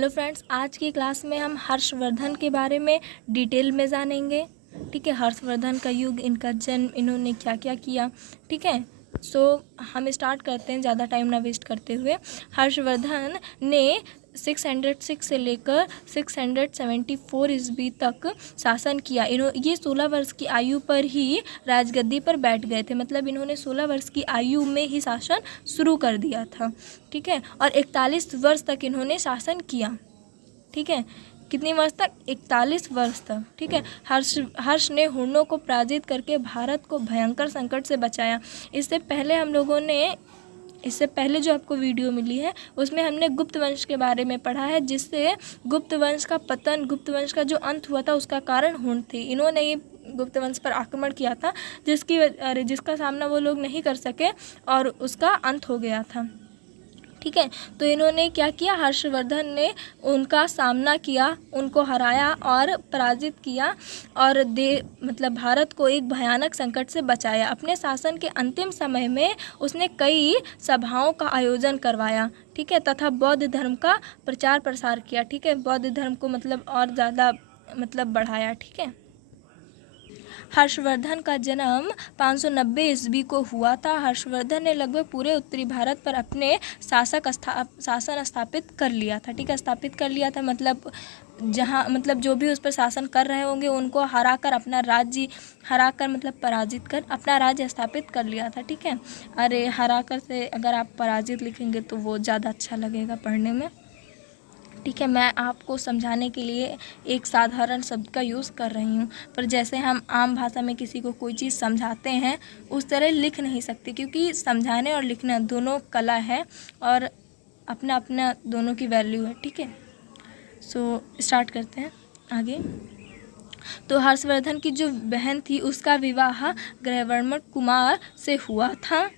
Hello friends, आज की class में हम हर्षवर्धन के बारे में डिटेल में जानेंगे। ठीक है, हर्षवर्धन का युग, इनका जन्म, इन्होंने क्या क्या किया। ठीक है, हम स्टार्ट करते हैं ज़्यादा टाइम ना वेस्ट करते हुए। हर्षवर्धन ने 606 से लेकर 674 ईस्वी तक शासन किया। ये 16 वर्ष की आयु पर ही राजगद्दी पर बैठ गए थे। मतलब इन्होंने 16 वर्ष की आयु में ही शासन शुरू कर दिया था। ठीक है, और 41 वर्ष तक इन्होंने शासन किया। ठीक है, कितनी वर्ष तक? 41 वर्ष तक। ठीक है, हर्ष ने हुर्णों को पराजित करके भारत को भयंकर संकट से बचाया। इससे पहले जो आपको वीडियो मिली है उसमें हमने गुप्त वंश के बारे में पढ़ा है, जिससे गुप्त वंश का पतन, गुप्त वंश का जो अंत हुआ था उसका कारण हुण थे। इन्होंने ये गुप्त वंश पर आक्रमण किया था जिसका सामना वो लोग नहीं कर सके और उसका अंत हो गया था। ठीक है, तो इन्होंने क्या किया? हर्षवर्धन ने उनका सामना किया, उनको हराया और पराजित किया और मतलब भारत को एक भयानक संकट से बचाया। अपने शासन के अंतिम समय में उसने कई सभाओं का आयोजन करवाया। ठीक है, तथा बौद्ध धर्म का प्रचार प्रसार किया। ठीक है, बौद्ध धर्म को मतलब और ज़्यादा बढ़ाया। ठीक है, हर्षवर्धन का जन्म 590 ईस्वी को हुआ था। हर्षवर्धन ने लगभग पूरे उत्तरी भारत पर अपने शासन स्थापित कर लिया था। ठीक है, स्थापित कर लिया था मतलब जहाँ जो भी उस पर शासन कर रहे होंगे उनको हराकर पराजित कर अपना राज्य स्थापित कर लिया था। ठीक है, अरे हराकर से अगर आप पराजित लिखेंगे तो वो ज़्यादा अच्छा लगेगा पढ़ने में। ठीक है, मैं आपको समझाने के लिए एक साधारण शब्द का यूज़ कर रही हूँ, पर जैसे हम आम भाषा में किसी को कोई चीज़ समझाते हैं उस तरह लिख नहीं सकते, क्योंकि समझाने और लिखना दोनों कला है और अपना अपना दोनों की वैल्यू है। ठीक है, स्टार्ट करते हैं आगे। तो हर्षवर्धन की जो बहन थी उसका विवाह ग्रहवर्मण कुमार से हुआ था।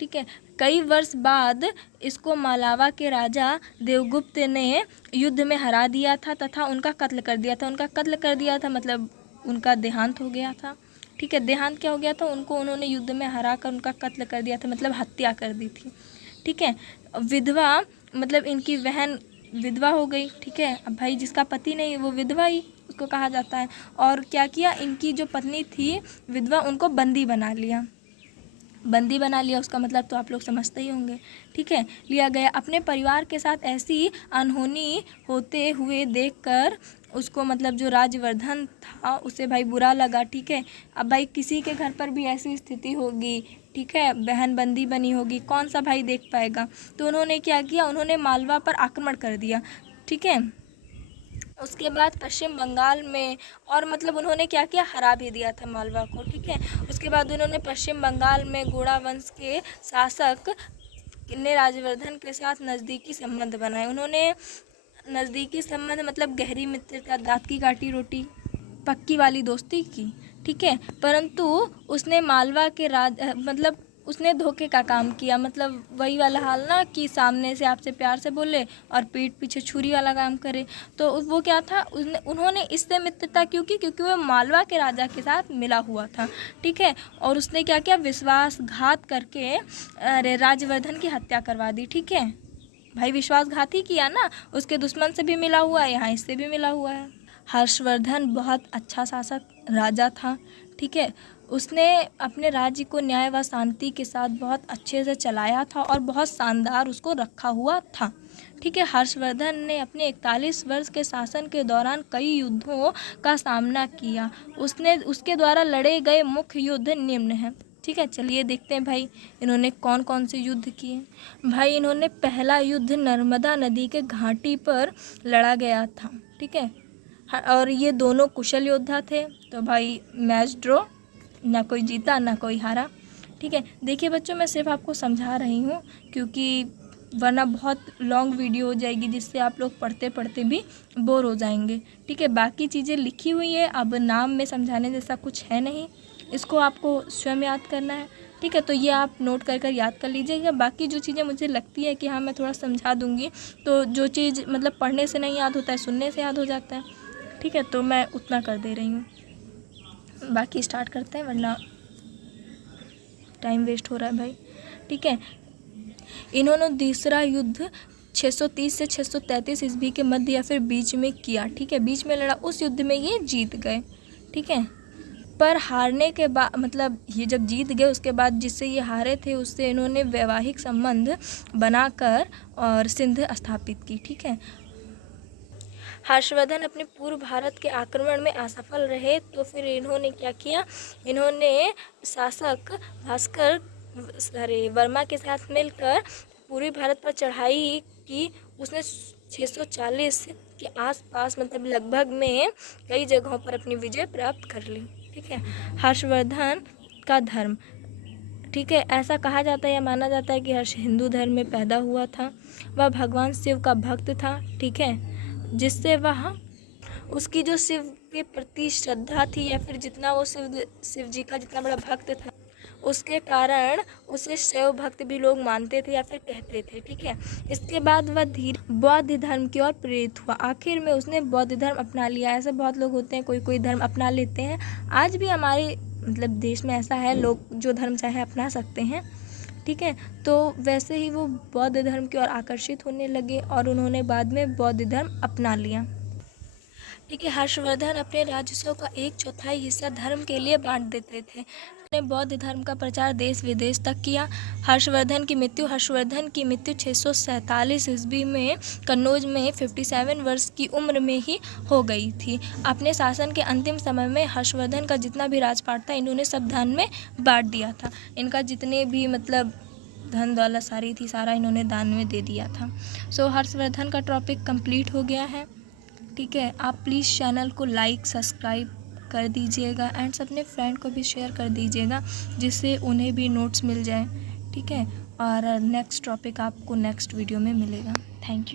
ठीक है, कई वर्ष बाद इसको मालवा के राजा देवगुप्त ने युद्ध में हरा दिया था तथा उनका कत्ल कर दिया था। मतलब उनका देहांत हो गया था। ठीक है, देहांत क्या हो गया था? उन्होंने युद्ध में हरा कर उनका कत्ल कर दिया था, मतलब हत्या कर दी थी। ठीक है, विधवा मतलब इनकी बहन विधवा हो गई। ठीक है, अब भाई जिसका पति नहीं वो विधवा ही उसको कहा जाता है। और क्या किया, इनकी जो पत्नी थी विधवा, उनको बंदी बना लिया। उसका मतलब तो आप लोग समझते ही होंगे। ठीक है, लिया गया। अपने परिवार के साथ ऐसी अनहोनी होते हुए देखकर उसको मतलब जो राजवर्धन था उसे भाई बुरा लगा। ठीक है, अब भाई किसी के घर पर भी ऐसी स्थिति होगी, ठीक है, बहन बंदी बनी होगी, कौन सा भाई देख पाएगा। तो उन्होंने क्या किया, उन्होंने मालवा पर आक्रमण कर दिया। ठीक है, उसके बाद पश्चिम बंगाल में और मतलब उन्होंने क्या किया, हरा भी दिया था मालवा को। ठीक है, उसके बाद उन्होंने पश्चिम बंगाल में गोड़ा वंश के शासक ने राजवर्धन के साथ नज़दीकी संबंध बनाए। उन्होंने नज़दीकी संबंध मतलब गहरी मित्रता, दाँत की काटी रोटी, पक्की वाली दोस्ती की। ठीक है, परंतु उसने मालवा के उसने धोखे का काम किया। मतलब वही वाला हाल ना कि सामने से आपसे प्यार से बोले और पीठ पीछे छुरी वाला काम करे। तो वो क्या था, उन्होंने इससे मित्रता क्यों की? क्योंकि वो मालवा के राजा के साथ मिला हुआ था। ठीक है, और उसने क्या किया, विश्वासघात करके राजवर्धन की हत्या करवा दी। ठीक है, भाई विश्वासघात ही किया ना, उसके दुश्मन से भी मिला हुआ है, यहाँ इससे भी मिला हुआ है। हर्षवर्धन बहुत अच्छा शासक राजा था। ठीक है, उसने अपने राज्य को न्याय व शांति के साथ बहुत अच्छे से चलाया था और बहुत शानदार उसको रखा हुआ था। ठीक है, हर्षवर्धन ने अपने 41 वर्ष के शासन के दौरान कई युद्धों का सामना किया। उसके द्वारा लड़े गए मुख्य युद्ध निम्न हैं। ठीक है, चलिए देखते हैं भाई इन्होंने कौन कौन से युद्ध किए। भाई इन्होंने पहला युद्ध नर्मदा नदी के घाटी पर लड़ा गया था। ठीक है, और ये दोनों कुशल योद्धा थे। तो भाई मैच ड्रॉ, ना कोई जीता ना कोई हारा। ठीक है, देखिए बच्चों, मैं सिर्फ आपको समझा रही हूँ क्योंकि वरना बहुत लॉन्ग वीडियो हो जाएगी जिससे आप लोग पढ़ते पढ़ते भी बोर हो जाएंगे। ठीक है, बाकी चीज़ें लिखी हुई है, अब नाम में समझाने जैसा कुछ है नहीं, इसको आपको स्वयं याद करना है। ठीक है, तो ये आप नोट कर याद कर लीजिएगा। बाकी जो चीज़ें मुझे लगती है कि हाँ मैं थोड़ा समझा दूँगी, तो जो चीज़ मतलब पढ़ने से नहीं याद होता है सुनने से याद हो जाता है। ठीक है, तो मैं उतना कर दे रही हूँ, बाकी स्टार्ट करते हैं वरना टाइम वेस्ट हो रहा है भाई। ठीक है, इन्होंने दूसरा युद्ध 630 से 633 ईस्वी के मध्य या फिर बीच में किया, ठीक है, बीच में लड़ा, उस युद्ध में ये जीत गए, ठीक है। पर हारने के बाद मतलब ये जब जीत गए उसके बाद जिससे ये हारे थे उससे इन्होंने वैवाहिक संबंध बनाकर और सिंध स्थापित की, ठीक है। हर्षवर्धन अपने पूर्व भारत के आक्रमण में असफल रहे तो फिर इन्होंने क्या किया, इन्होंने शासक भास्कर वर्मा के साथ मिलकर पूर्वी भारत पर चढ़ाई की। उसने 640 के आसपास मतलब लगभग में कई जगहों पर अपनी विजय प्राप्त कर ली, ठीक है। हर्षवर्धन का धर्म, ठीक है, ऐसा कहा जाता है या माना जाता है कि हर्ष हिंदू धर्म में पैदा हुआ था। वह भगवान शिव का भक्त था, ठीक है, जिससे वह उसकी जो शिव के प्रति श्रद्धा थी या फिर जितना वो शिव जी का जितना बड़ा भक्त था उसके कारण उसे शैव भक्त भी लोग मानते थे या फिर कहते थे, ठीक है। इसके बाद वह धीरे बौद्ध धर्म की ओर प्रेरित हुआ। आखिर में उसने बौद्ध धर्म अपना लिया। ऐसे बहुत लोग होते हैं, कोई कोई धर्म अपना लेते हैं। आज भी हमारे मतलब देश में ऐसा है, लोग जो धर्म चाहे अपना सकते हैं, ठीक है। तो वैसे ही वो बौद्ध धर्म की ओर आकर्षित होने लगे और उन्होंने बाद में बौद्ध धर्म अपना लिया, ठीक है। हर्षवर्धन अपने राजस्व का 1/4 हिस्सा धर्म के लिए बांट देते थे। उन्होंने बौद्ध धर्म का प्रचार देश विदेश तक किया। हर्षवर्धन की मृत्यु 647 ईस्वी में कन्नौज में 57 वर्ष की उम्र में ही हो गई थी। अपने शासन के अंतिम समय में हर्षवर्धन का जितना भी राजपाट था इन्होंने सब धन में बांट दिया था। इनका जितने भी मतलब धन दौलत सारी थी सारा इन्होंने दान में दे दिया था। सो हर्षवर्धन का टॉपिक कंप्लीट हो गया है, ठीक है। आप प्लीज़ चैनल को लाइक सब्सक्राइब कर दीजिएगा एंड अपने फ्रेंड को भी शेयर कर दीजिएगा जिससे उन्हें भी नोट्स मिल जाए, ठीक है। और नेक्स्ट टॉपिक आपको नेक्स्ट वीडियो में मिलेगा। Thank you.